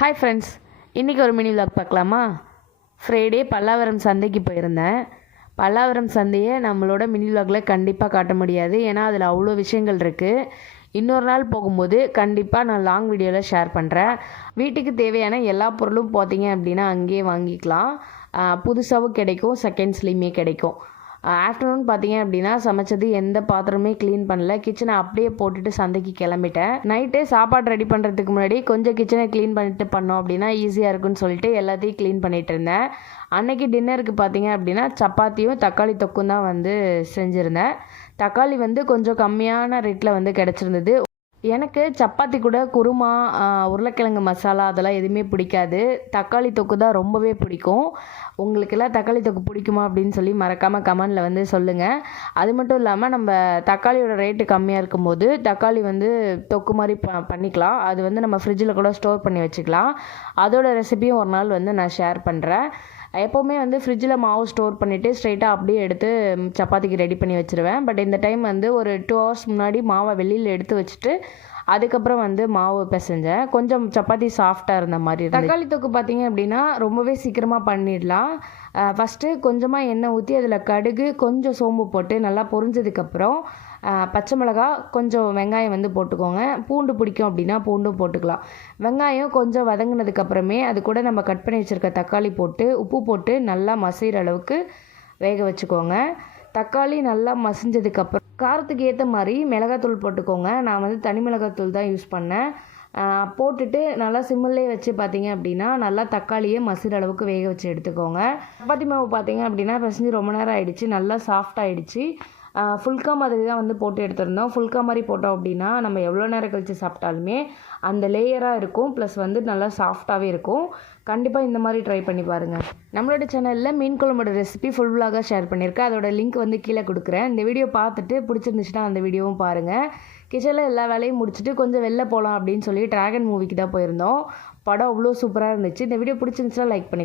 Hi friends, இன்றைக்கி ஒரு mini vlog பார்க்கலாமா? ஃப்ரைடே பல்லாவரம் சந்தைக்கு போயிருந்தேன். பல்லாவரம் சந்தையை நம்மளோட மினி விலாகில் கண்டிப்பாக காட்ட முடியாது, ஏன்னா அதில் அவ்வளோ விஷயங்கள் இருக்குது. இன்னொரு நாள் போகும்போது கண்டிப்பாக நான் லாங் வீடியோவில் ஷேர் பண்ணுறேன். வீட்டுக்கு தேவையான எல்லா பொருளும் பார்த்தீங்க அப்படின்னா அங்கேயே வாங்கிக்கலாம். புதுசாகவும் கிடைக்கும், செகண்ட்ஸ்லேயுமே கிடைக்கும். ஆஃப்டர்நூன் பார்த்தீங்க அப்படின்னா சமைச்சது எந்த பாத்திரமே க்ளீன் பண்ணல. கிச்சனை அப்படியே போட்டுட்டு சந்தைக்கு கிளம்பிட்டேன். நைட்டே சாப்பாடு ரெடி பண்ணுறதுக்கு முன்னாடி கொஞ்சம் கிச்சனை க்ளீன் பண்ணிட்டு பண்ணோம் அப்படின்னா ஈஸியாக இருக்குன்னு சொல்லிட்டு எல்லாத்தையும் க்ளீன் பண்ணிகிட்டு இருந்தேன். அன்றைக்கி டின்னருக்கு பார்த்தீங்க அப்படின்னா சப்பாத்தியும் தக்காளி தொக்கும் தான் செஞ்சுருந்தேன். தக்காளி கொஞ்சம் கம்மியான ரேட்டில் கிடச்சிருந்தது. எனக்கு சப்பாத்தி கூட குருமா, உருளைக்கிழங்கு மசாலா அதெல்லாம் எதுவுமே பிடிக்காது. தக்காளி தொக்கு தான் ரொம்பவே பிடிக்கும். உங்களுக்கெல்லாம் தக்காளி தொக்கு பிடிக்குமா அப்படின்னு சொல்லி மறக்காமல் கமெண்டில் சொல்லுங்கள். அது மட்டும் இல்லாமல் நம்ம தக்காளியோட ரேட்டு கம்மியாக இருக்கும்போது தக்காளி தொக்கு மாதிரி பண்ணிக்கலாம். அது நம்ம ஃப்ரிட்ஜில் கூட ஸ்டோர் பண்ணி வச்சுக்கலாம். அதோட ரெசிபியும் ஒரு நாள் நான் ஷேர் பண்ணுறேன். எப்போவுமே ஃப்ரிட்ஜில் மாவு ஸ்டோர் பண்ணிவிட்டு ஸ்ட்ரைட்டாக அப்படியே எடுத்து சப்பாத்திக்கு ரெடி பண்ணி வச்சுருவேன். பட் இந்த டைம் ஒரு 2 hours முன்னாடி மாவை வெளியில் எடுத்து வச்சுட்டு அதுக்கப்புறம் மாவு பிசைஞ்சேன். கொஞ்சம் சப்பாத்தி சாஃப்டாக இருந்த மாதிரி இருந்தது. தக்காளி தொக்கு பார்த்தீங்க அப்படின்னா ரொம்பவே சீக்கிரமாக பண்ணிடலாம். ஃபஸ்ட்டு கொஞ்சமாக எண்ணெய் ஊற்றி அதில் கடுகு, கொஞ்சம் சோம்பு போட்டு நல்லா பொரிஞ்சதுக்கப்புறம் பச்சை மிளகா, கொஞ்சம் வெங்காயம் போட்டுக்கோங்க. பூண்டு பிடிக்கும் அப்படின்னா பூண்டும் போட்டுக்கலாம். வெங்காயம் கொஞ்சம் வதங்கினதுக்கப்புறமே அது கூட நம்ம கட் பண்ணி வச்சுருக்க தக்காளி போட்டு உப்பு போட்டு நல்லா மசிகிற அளவுக்கு வேக வச்சுக்கோங்க. தக்காளி நல்லா மசிஞ்சதுக்கப்புறம் காரத்துக்கு ஏற்ற மாதிரி மிளகாத்தூள் போட்டுக்கோங்க. நான் தனி மிளகாத்தூள் தான் யூஸ் பண்ணேன். போட்டுட்டு நல்லா சிம்மிலே வச்சு பார்த்தீங்க அப்படின்னா நல்லா தக்காளியை மசிற அளவுக்கு வேக வச்சு எடுத்துக்கோங்க. சப்பாத்தி மாவு பார்த்தீங்க அப்படின்னா பிசைஞ்சு ரொம்ப நேரம் ஆகிடுச்சு, நல்லா சாஃப்டாகிடுச்சு. ஃபுல்கா மாதிரி தான் போட்டு எடுத்துருந்தோம். ஃபுல்கா மாதிரி போட்டோம் அப்படின்னா நம்ம எவ்வளோ நேரம் கழித்து சாப்பிட்டாலுமே அந்த லேயராக இருக்கும், ப்ளஸ் நல்லா சாஃப்டாகவே இருக்கும். கண்டிப்பாக இந்த மாதிரி ட்ரை பண்ணி பாருங்கள். நம்மளோட சேனலில் மீன் குழம்போட ரெசிபி ஃபுல் விலாகாக ஷேர் பண்ணியிருக்கேன். அதோட லிங்க் கீழே கொடுக்குறேன். இந்த வீடியோ பார்த்துட்டு பிடிச்சிருந்துச்சுன்னா அந்த வீடியோவும் பாருங்கள். கிச்சனில் எல்லா வேலையும் முடிச்சுட்டு கொஞ்சம் வெளில போகலாம் அப்படின்னு சொல்லி டிராகன் மூவிக்கு தான் போயிருந்தோம். படம் அவ்வளோ சூப்பராக இருந்துச்சு. இந்த வீடியோ பிடிச்சிருந்துச்சுன்னா லைக் பண்ணி